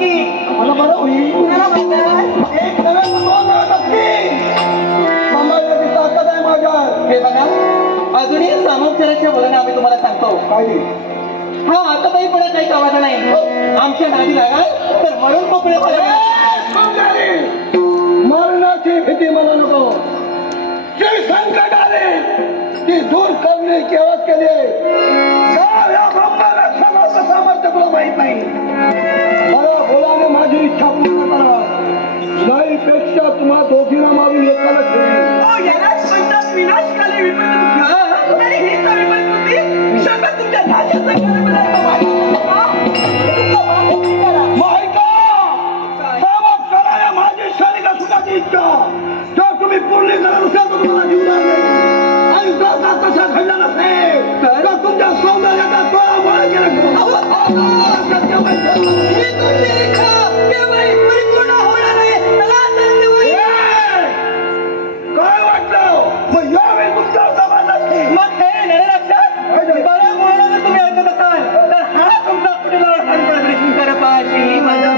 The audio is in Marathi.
की मला बरं होईल. कुणाला माहिती एक नव्हे तर दोन नव्हे नक्की सांभाळण्याची ताकद आहे माझ्यात. हे बघा अजूनही सामोपचाराच्या बोलणे आम्ही तुम्हाला सांगतो. काय हा आता काही पण काही कामाचा नाही. आमच्या नादी लागाल तर मरून मोकळे झाले. मरणाची भीती मला नको. जे संकट आले ती दूर करणे केव्हा केले या ब्रह्मरक्षणाचं सामर्थ्य तुला माहित नाही. मला बोलाने माझी इच्छा पूर्ण करा. नाहीपेक्षा तुम्हा दोघींना मारून एकाला ठेवी. यालाच म्हणतात विनाशकाली विपरीत बुद्धी. आणि ही तर विपरीत बुद्धी सगळं तुमच्या नाशाचं कारण बनायचं माझी क्षणिक सुखाची इच्छा जर तुम्ही पूर्ण करत असाल तर तुम्हाला जीवनार नाही. आणि जर का तसा घडला नसेल तर तुमच्या सौंदर्याचा तोडा मोडा काय वाटलं मग यावेळी तुमचा समाज असते. मग हे नररक्षक बरं बोलणं जर तुम्ही ऐकत असाल तर हा तुमचा पुढील अडचण करपाशी माझा